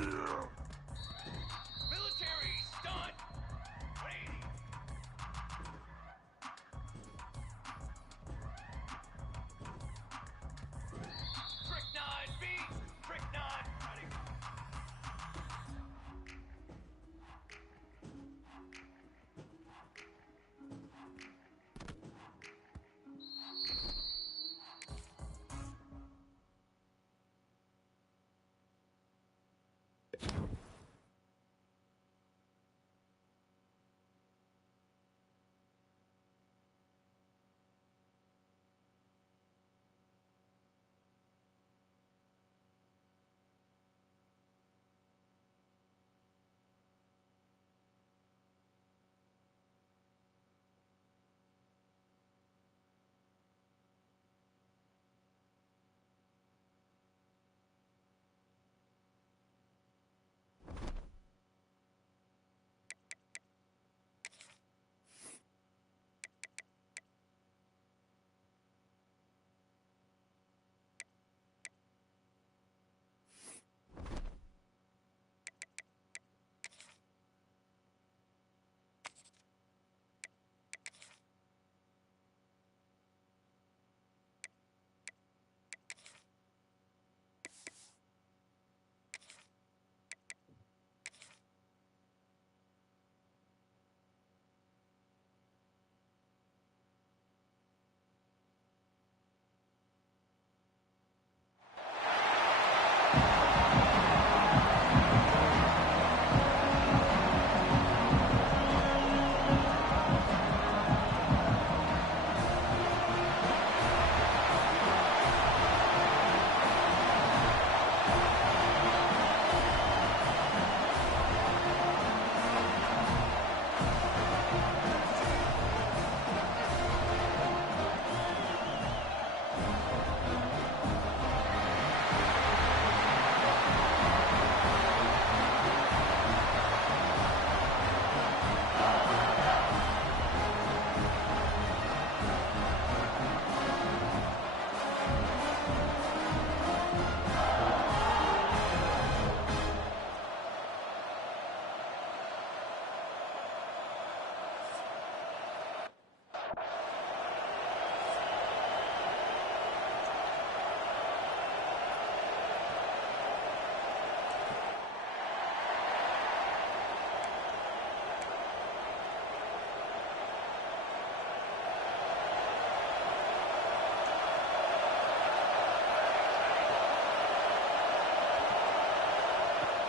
Military stunt. 180. Trick 9B. Trick 9. Ready.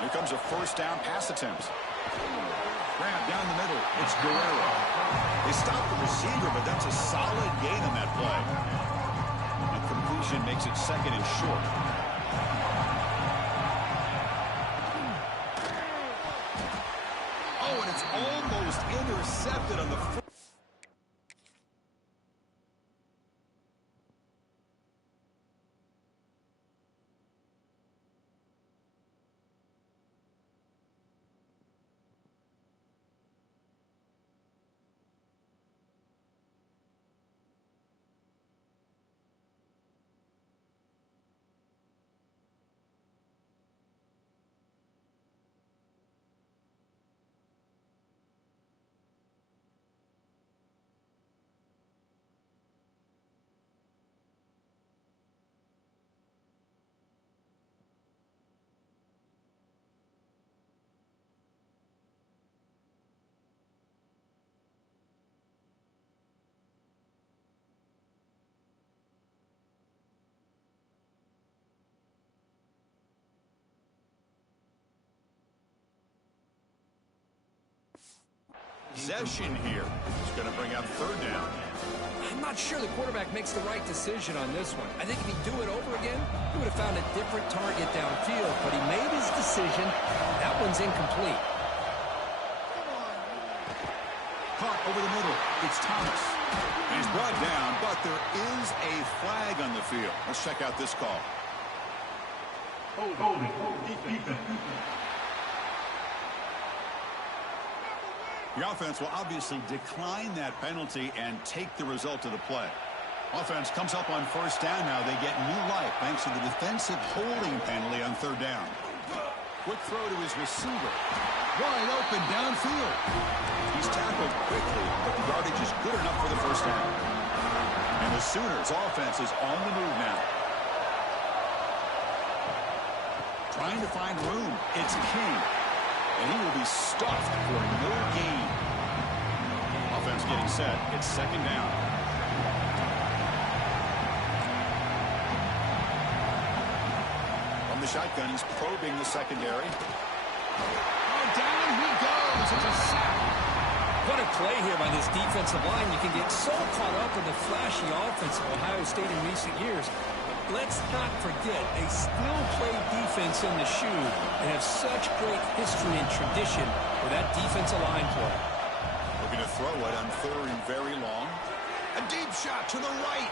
Here comes a first down pass attempt. Grab down the middle. It's Guerrero. They stop the receiver, but that's a solid gain on that play. And completion makes it second and short. Oh, and it's almost intercepted on the first. Possession here. It's going to bring up third down. I'm not sure the quarterback makes the right decision on this one. I think if he'd do it over again, he would have found a different target downfield, but he made his decision. That one's incomplete. Caught over the middle. It's Thomas. He's brought down, but there is a flag on the field. Let's check out this call. Holding. The offense will obviously decline that penalty and take the result of the play. Offense comes up on first down now. They get new life thanks to the defensive holding penalty on third down. Quick throw to his receiver. Wide open downfield. He's tackled quickly, but the yardage is good enough for the first down. And the Sooners' offense is on the move now. Trying to find room. It's King. And he will be stuffed for no gain. Offense getting set. It's second down. From the shotgun, he's probing the secondary. Oh, down he goes. It's a sack. What a play here by this defensive line. You can get so caught up in the flashy offense of Ohio State in recent years. But let's not forget, they still play defense in the shoe and have such great history and tradition with that defensive line play. Looking to throw it on third and very long. A deep shot to the right.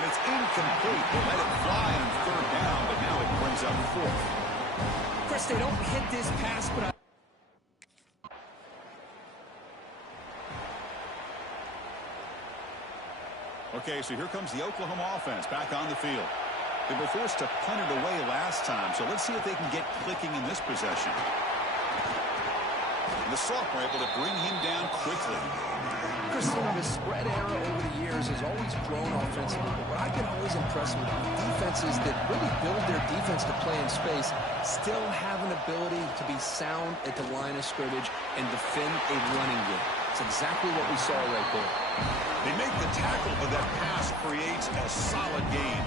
And it's incomplete. They let it fly on third down, but now it brings up fourth. Chris, they don't hit this pass, but Okay, so here comes the Oklahoma offense back on the field. They were forced to punt it away last time, so let's see if they can get clicking in this possession. And the Soft were able to bring him down quickly. Chris, the spread era over the years has always grown offensively, but what I've been always impressed with defenses that really build their defense to play in space still have an ability to be sound at the line of scrimmage and defend a running game. It's exactly what we saw right there. They make the tackle, but that pass creates a solid gain.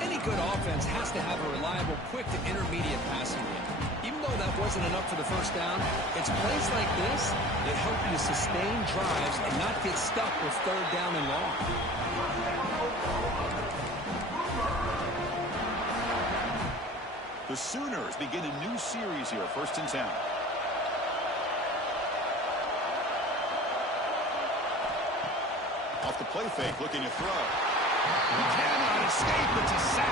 Any good offense has to have a reliable, quick to intermediate passing game. Even though that wasn't enough for the first down, it's plays like this that help you sustain drives and not get stuck with third down and long. The Sooners begin a new series here, 1st and 10. Off the play fake, looking to throw. He cannot escape. It's a sack.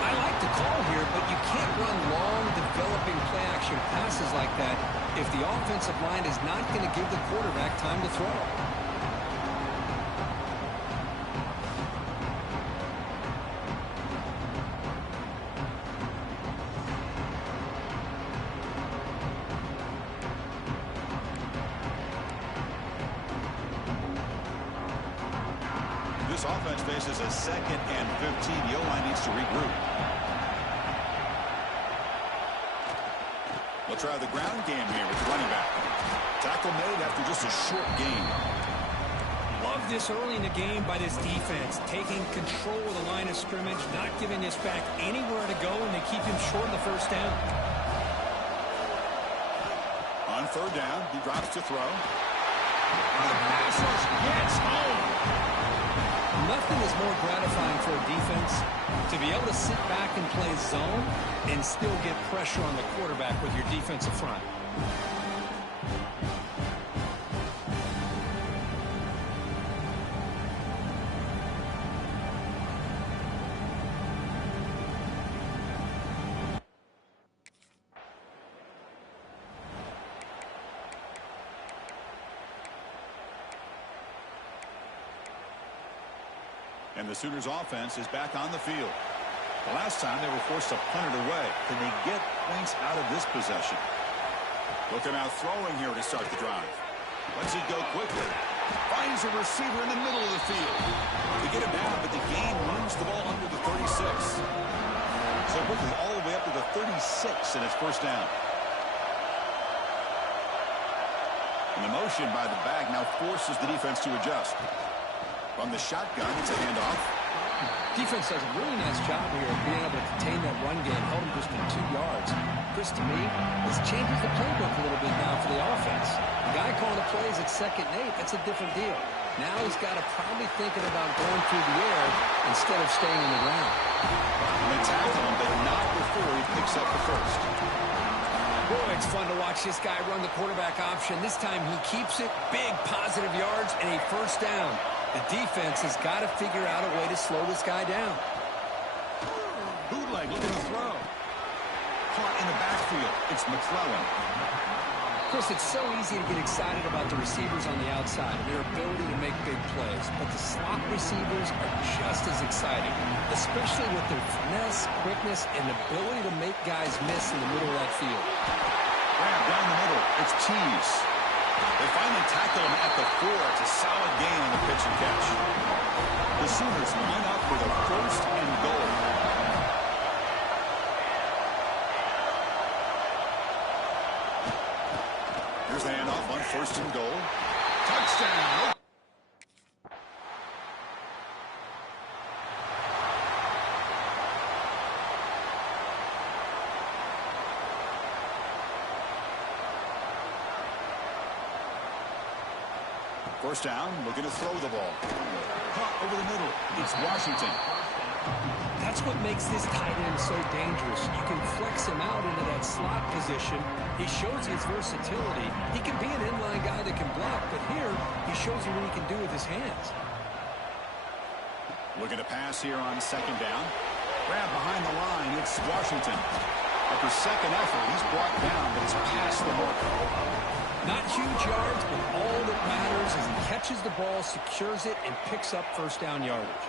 I like the call here, but you can't run long, developing play-action passes like that if the offensive line is not going to give the quarterback time to throw. This offense faces a 2nd and 15. The O-line needs to regroup. They'll try the ground game here with the running back. Tackle made after just a short gain. Love this early in the game by this defense, taking control of the line of scrimmage, not giving this back anywhere to go, and they keep him short of the first down. On third down, he drops to throw. And the passer gets home. Nothing is more gratifying for a defense to be able to sit back and play zone and still get pressure on the quarterback with your defensive front. And the Sooners offense is back on the field. The last time they were forced to punt it away. Can they get points out of this possession? Looking out throwing here to start the drive. Lets it go quickly. Finds a receiver in the middle of the field. They get him down, but the game moves the ball under the 36. So quickly all the way up to the 36, and it's first down. And the motion by the back now forces the defense to adjust. From the shotgun, it's a handoff. Defense does a really nice job here of being able to contain that run game, held him just to 2 yards. Chris, to me, this changes the playbook a little bit now for the offense. The guy calling the plays at 2nd and 8, that's a different deal. Now he's got to probably thinking about going through the air instead of staying on the ground. And they tackle him, but not before he picks up the first. Boy, it's fun to watch this guy run the quarterback option. This time he keeps it, big positive yards, and a first down. The defense has got to figure out a way to slow this guy down. Bootleg looking to throw. Caught in the backfield. It's McClellan. Chris, it's so easy to get excited about the receivers on the outside and their ability to make big plays, but the slot receivers are just as exciting, especially with their finesse, quickness, and ability to make guys miss in the middle of that field. Grab down the middle. It's Tees. They finally tackle him at the 4. It's a solid gain on the pitch and catch. The Sooners line up for the 1st and goal. Here's the handoff on 1st and goal. Touchdown. First down, looking to throw the ball. Caught over the middle. It's Washington. That's what makes this tight end so dangerous. You can flex him out into that slot position. He shows his versatility. He can be an inline guy that can block, but here he shows you what he can do with his hands. Looking to pass here on 2nd down. Grab behind the line. It's Washington. After 2nd effort, he's brought down, but he's past the marker. Not huge yards, but all that matters is he catches the ball, secures it, and picks up 1st down yardage.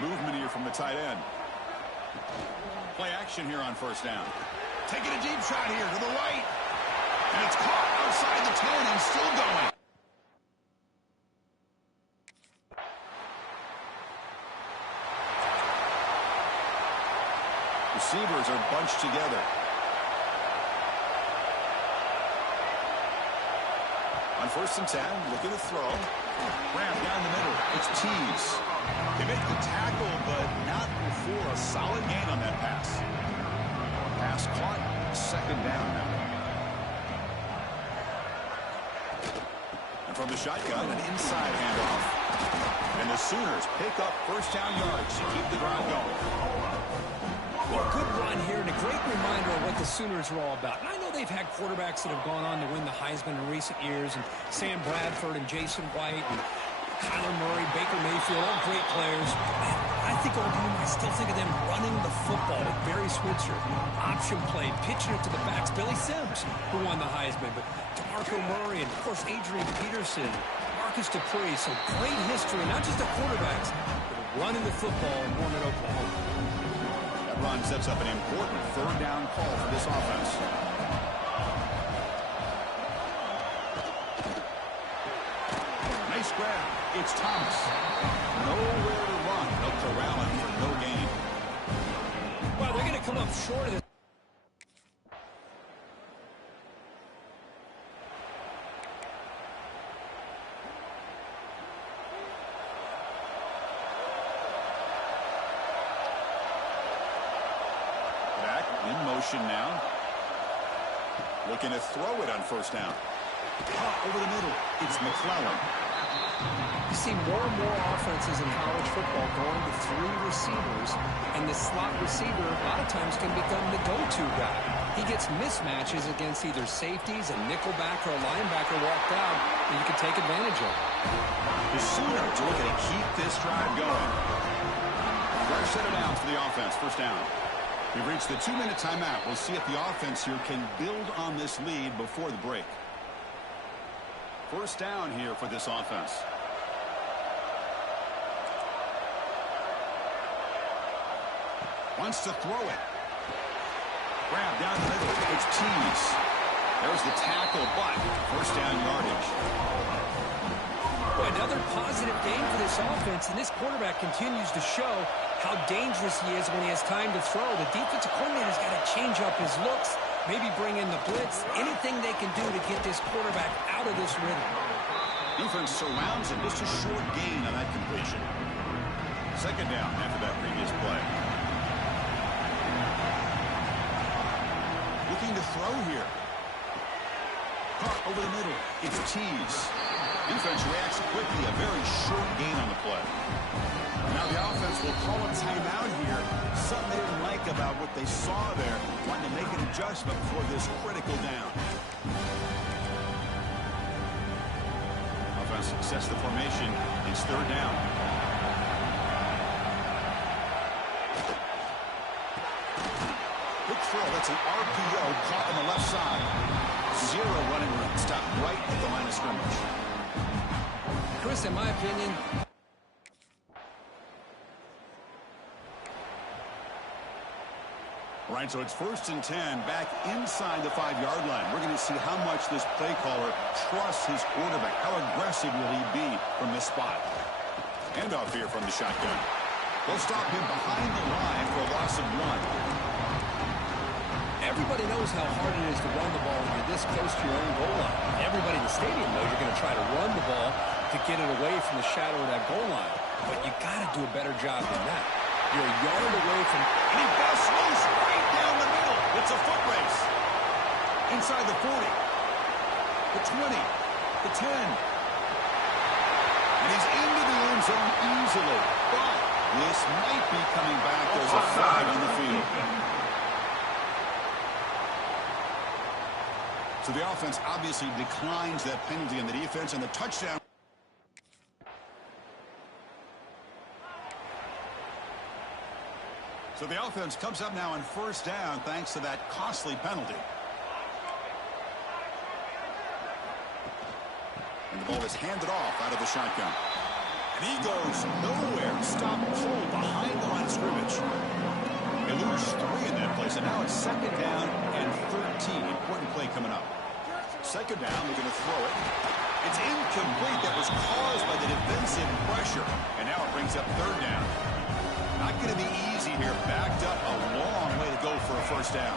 Movement here from the tight end. Play action here on 1st down. Taking a deep shot here to the right. And it's caught outside the 10 and still going. Receivers are bunched together. On 1st and 10, looking to throw. Grab down the middle. It's Tees. They make the tackle, but not before a solid gain on that pass. Pass caught. 2nd down now. And from the shotgun, an inside handoff. And the Sooners pick up 1st down yards to keep the drive going. Well, good run here and a great reminder of what the Sooners are all about. And I know they've had quarterbacks that have gone on to win the Heisman in recent years, and Sam Bradford and Jason White and Kyler Murray, Baker Mayfield, all great players. Man, I think over time, I still think of them running the football with Barry Switzer, option play, pitching it to the backs. Billy Sims, who won the Heisman, but DeMarco Murray and, of course, Adrian Peterson, Marcus Dupree. So great history, not just of quarterbacks, but of running the football in Norman, Oklahoma. Run sets up an important 3rd down call for this offense. Nice grab. It's Thomas. Nowhere to run. They'll corral him for no gain. Well, they're going to come up short of this. In motion now. Looking to throw it on 1st down. Caught over the middle. It's McClellan. You see more and more offenses in college football going to 3 receivers, and the slot receiver a lot of times can become the go-to guy. He gets mismatches against either safeties, a nickelback, or a linebacker walked out, and you can take advantage of it. The Sooners are looking to keep this drive going. Fresh set of downs for the offense. 1st down. We've reached the 2-minute timeout. We'll see if the offense here can build on this lead before the break. 1st down here for this offense. Wants to throw it. Grab down the middle. It's Tees. There's the tackle, but 1st down yardage. Boy, another positive game for this offense, and this quarterback continues to show how dangerous he is when he has time to throw. The defensive coordinator's got to change up his looks, maybe bring in the blitz, anything they can do to get this quarterback out of this rhythm. Defense surrounds him. Just a short gain on that completion. 2nd down after that previous play. Looking to throw here. Caught over the middle. It's Tees. Defense reacts quickly. A very short gain on the play. Now the offense will call a timeout here. Something they didn't like about what they saw there. Wanting to make an adjustment for this critical down. Offense sets the formation. It's 3rd down. Quick throw. That's an RPO caught on the left side. Zero running room. Stopped right at the line of scrimmage. Chris, in my opinion, All right, so it's 1st and 10 back inside the 5-yard line. We're going to see how much this play caller trusts his quarterback. How aggressive will he be from this spot? Handoff here from the shotgun. They'll stop him behind the line for a loss of 1. everybody knows how hard it is to run the ball when you're this close to your own goal line. Everybody in the stadium knows you're going to try to run the ball to get it away from the shadow of that goal line. But you got to do a better job than that. You're a yard away from... And he busts loose right down the middle. It's a foot race. Inside the 40. The 20. The 10. And he's into the end zone easily. But this might be coming back. There's a flag on the field. So the offense obviously declines that penalty in the defense, and the touchdown. So the offense comes up now on first down thanks to that costly penalty. And the ball is handed off out of the shotgun. And he goes nowhere. Stop cold behind the line of scrimmage. They lose 3 in that place, and now it's second down and 13. Important play coming up. Second down, we're going to throw it. It's incomplete. That was caused by the defensive pressure. And now it brings up third down. Not going to be easy here. Backed up a long way to go for a first down.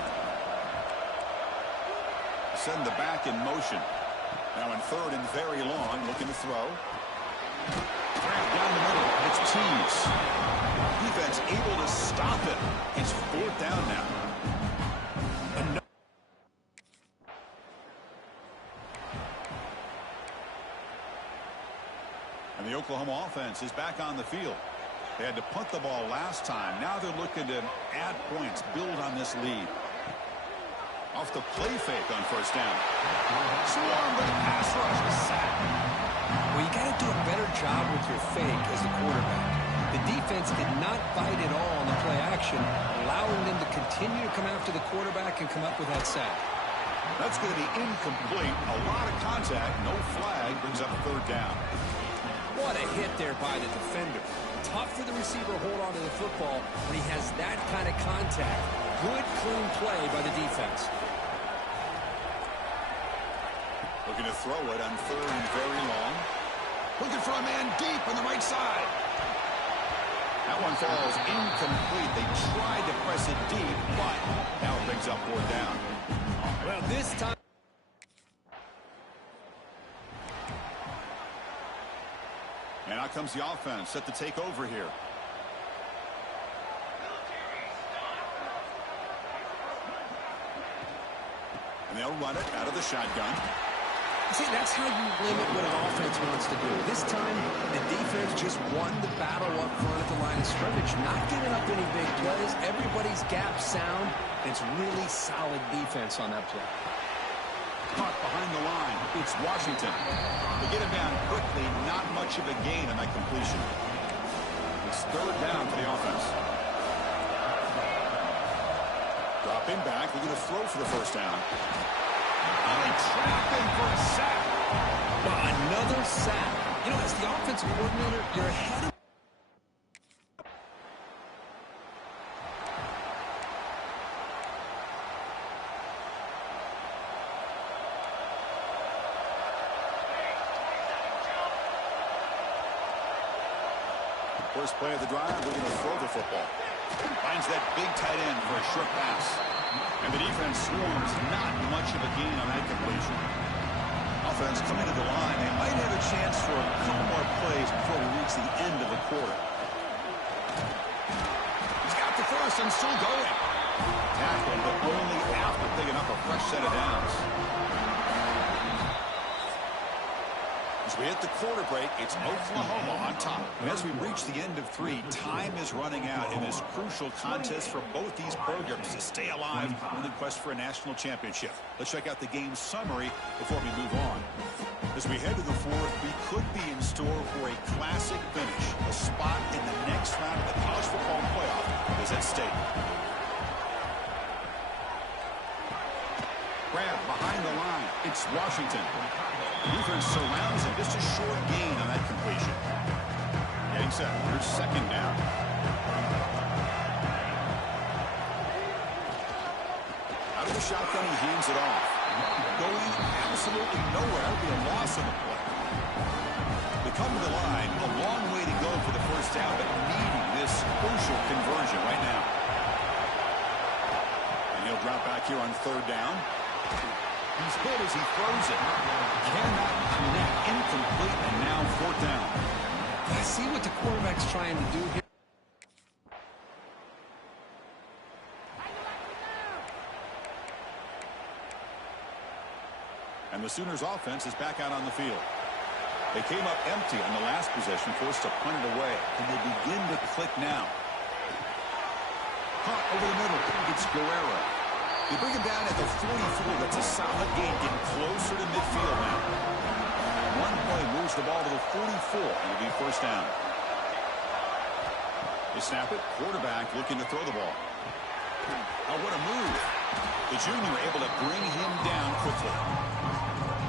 Send the back in motion. Now in third and very long, looking to throw. Down the middle, it's Tees. Defense able to stop it. It's fourth down now. And the Oklahoma offense is back on the field. They had to punt the ball last time. Now they're looking to add points, build on this lead. Off the play fake on first down. Swarm with a pass rush, a sack. Well, you got to do a better job with your fake as a quarterback. The defense did not bite at all on the play action, allowing them to continue to come after the quarterback and come up with that sack. That's going to be incomplete. A lot of contact, no flag, brings up third down. What a hit there by the defender. Tough for the receiver to hold on to the football when he has that kind of contact. Good, clean play by the defense. Looking to throw it on third and very long. Looking for a man deep on the right side. That one falls incomplete. They tried to press it deep, but now it brings up fourth down. Well, this time... And out comes the offense, set to take over here. And they'll run it out of the shotgun. See, that's how you limit what an offense wants to do. This time, the defense just won the battle up front at the line of scrimmage, not giving up any big plays. Everybody's gap sound. It's really solid defense on that play. Caught behind the line. It's Washington. They get him down quickly. Not much of a gain on that completion. It's third down for the offense. Dropping back. They're going to throw for the first down. And they trap him for a sack. Well, another sack. You know, as the offensive coordinator, you're ahead of... First play of the drive, we're going to throw the football. Finds that big tight end for a short pass. And the defense swarms, not much of a gain on that completion. Offense coming to the line. They might have a chance for a couple more plays before we reach the end of the quarter. He's got the first and still going. Tackled, but only after picking up a fresh set of downs. As we hit the quarter break, it's Oklahoma on top. And as we reach the end of 3, time is running out in this crucial contest for both these programs to stay alive in the quest for a national championship. Let's check out the game summary before we move on. As we head to the fourth, we could be in store for a classic finish. A spot in the next round of the college football playoff is at stake. Grab behind the line. It's Washington. Defense surrounds him. Just a short gain on that completion. Getting set. Here's second down. Out of the shotgun, he hands it off. Going absolutely nowhere. That would be a loss of the play. They come to the line. A long way to go for the first down, but needing this crucial conversion right now. And he'll drop back here on third down. He's hit as he throws it. Cannot connect. Incomplete, and now fourth down. I see what the quarterback's trying to do here. And the Sooners offense is back out on the field. They came up empty on the last possession, forced to punt it away. And they begin to click now. Caught over the middle. It's Guerrero. They bring him down at the 44. That's a solid gain, getting closer to midfield now. One play moves the ball to the 44. It'll be first down. They snap it. Quarterback looking to throw the ball. Oh, what a move. The junior able to bring him down quickly.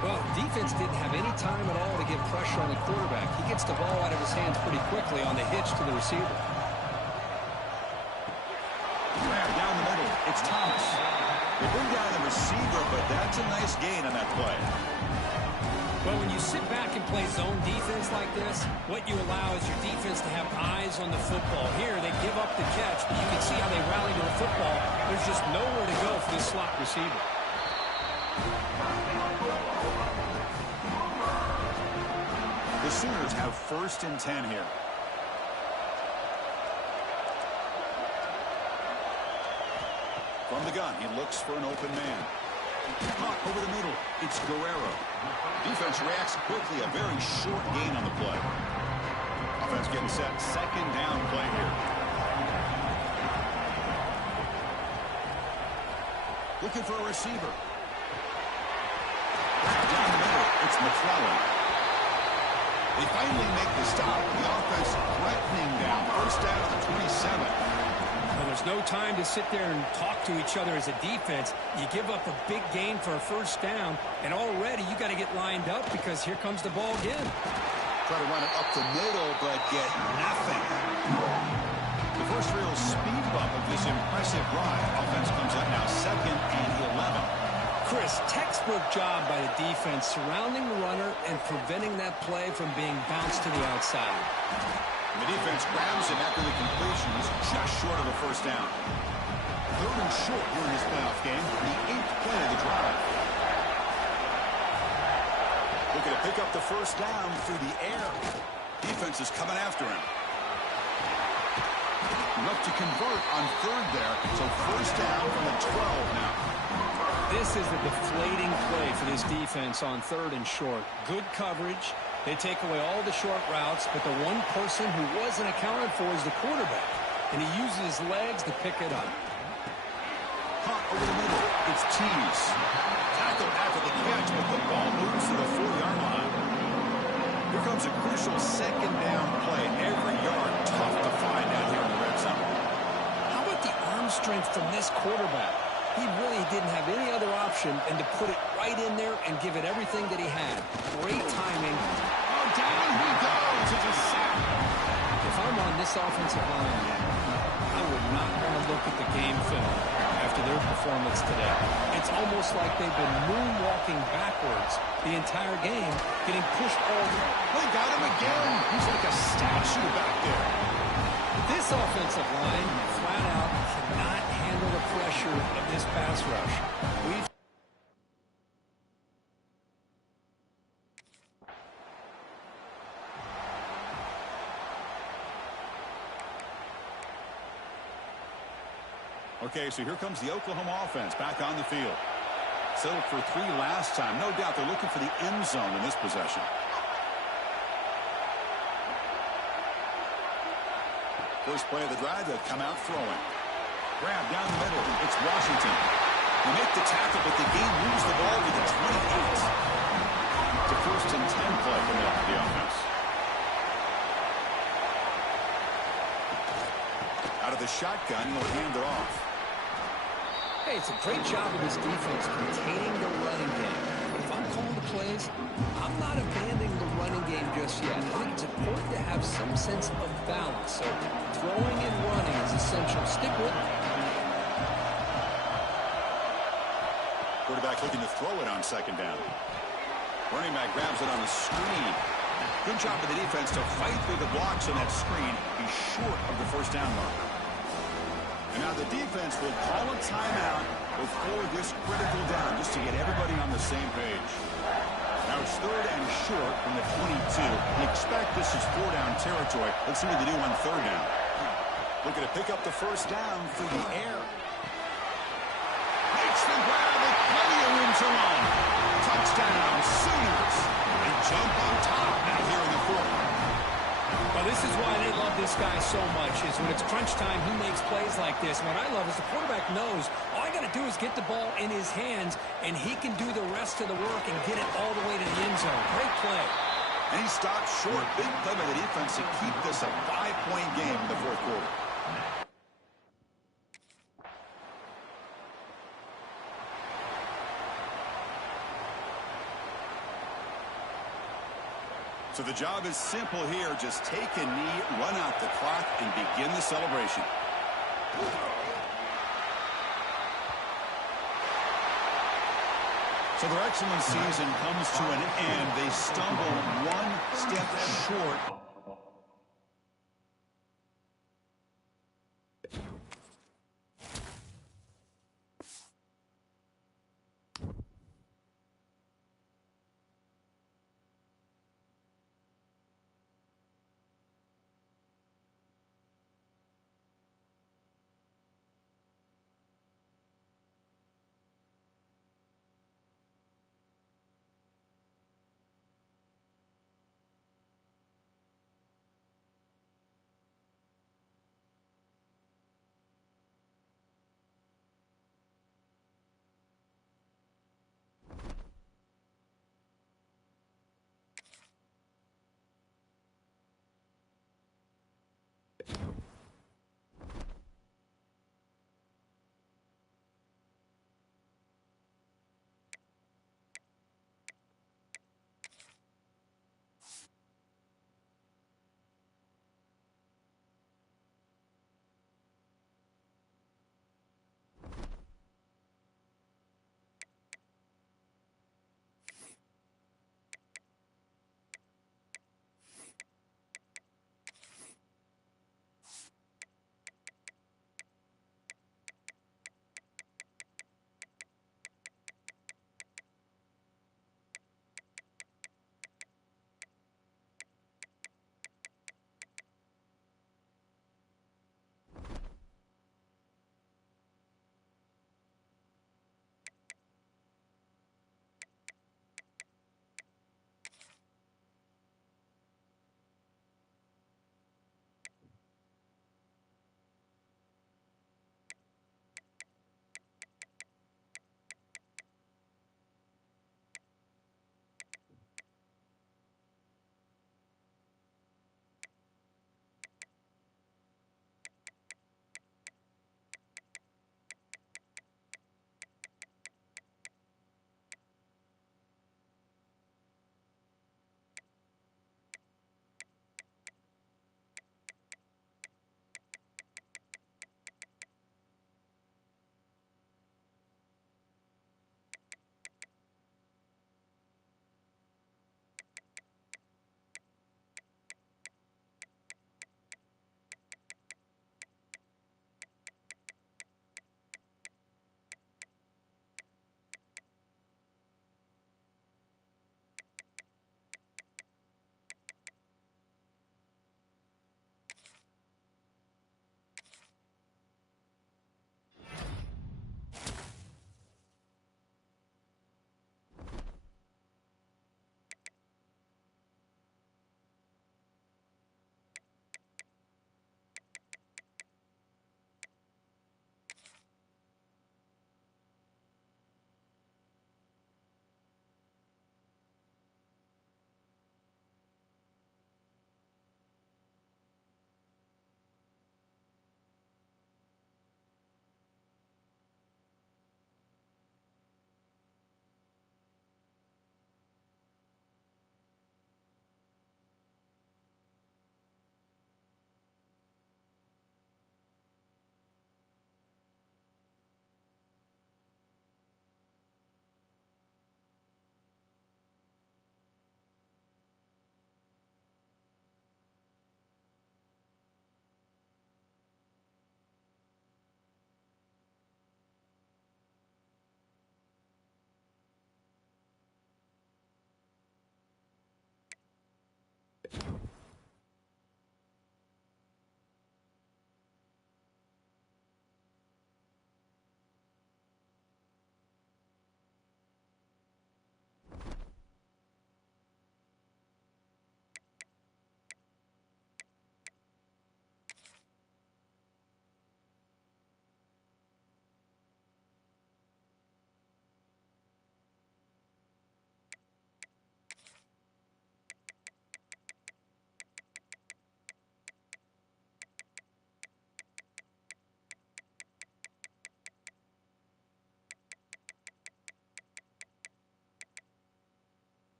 Well, defense didn't have any time at all to get pressure on the quarterback. He gets the ball out of his hands pretty quickly on the hitch to the receiver. Grab down the middle. It's Thomas. They bring down the receiver, but that's a nice gain on that play. Well, when you sit back and play zone defense like this, what you allow is your defense to have eyes on the football. Here, they give up the catch, but you can see how they rally to the football. There's just nowhere to go for this slot receiver. The Sooners have first and 10 here. From the gun, he looks for an open man. Caught over the middle. It's Guerrero. Defense reacts quickly. A very short gain on the play. Offense getting set. Second down play here. Looking for a receiver. Down the middle. It's McClellan. They finally make the stop. The offense threatening down. First down at the 27. Well, there's no time to sit there and talk to each other as a defense. You give up a big gain for a first down, and already you got to get lined up because here comes the ball again. Try to run it up the middle, but get nothing. The first real speed bump of this impressive drive. Offense comes up now second and 11. Chris, textbook job by the defense surrounding the runner and preventing that play from being bounced to the outside. The defense grabs him after the completion. He's just short of a first down. Third and short here in this playoff game. The 8th play of the drive. Looking to pick up the first down through the air. Defense is coming after him. Enough to convert on third there. So first down from the 12 now. This is a deflating play for this defense on third and short. Good coverage. They take away all the short routes, but the one person who wasn't accounted for is the quarterback, and he uses his legs to pick it up. Caught over the middle. It's Tease. Tackled after the catch, but the ball moves to the 4-yard line. Here comes a crucial second down play. Every yard tough to find out here in the red zone. How about the arm strength from this quarterback? He really didn't have any other option than to put it right in there and give it everything that he had. Great timing. Oh, down he goes. It's a sack. If I'm on this offensive line, I would not want to look at the game film after their performance today. It's almost like they've been moonwalking backwards the entire game, getting pushed all the way. They got him again. He's like a statue back there. This offensive line, flat out, cannot handle the pressure of this pass rush. Okay, so here comes the Oklahoma offense back on the field. Settled for 3 last time. No doubt they're looking for the end zone in this possession. First play of the drive, they'll come out throwing. Grab down the middle. It's Washington. They make the tackle, but the game moves the ball to the 28. It's a first and 10 play for the offense. Out of the shotgun, he'll hand it off. Hey, it's a great job of this defense containing the running game. But if I'm calling the plays, I'm not abandoning the running game just yet. I think it's important to have some sense of balance. So throwing and running is essential. Stick with it. Quarterback looking to throw it on second down. Running back grabs it on the screen. Good job of the defense to fight through the blocks on that screen. He's short of the first down marker. And now the defense will call a timeout before this critical down just to get everybody on the same page. Now it's third and short from the 22. You expect this is four-down territory. Let's see what they do on third down. Looking to pick up the first down through the air. Makes the grab with plenty of room to run. Touchdown, Sooners. They jump on top now here in the fourth. Well, this is why they love this guy so much, is when it's crunch time, he makes plays like this. And what I love is the quarterback knows all I got to do is get the ball in his hands, and he can do the rest of the work and get it all the way to the end zone. Great play. And he stopped short. Big play by the defense to keep this a 5-point game in the fourth quarter. So the job is simple here. Just take a knee, run out the clock, and begin the celebration. So their excellent season comes to an end. They stumble one step short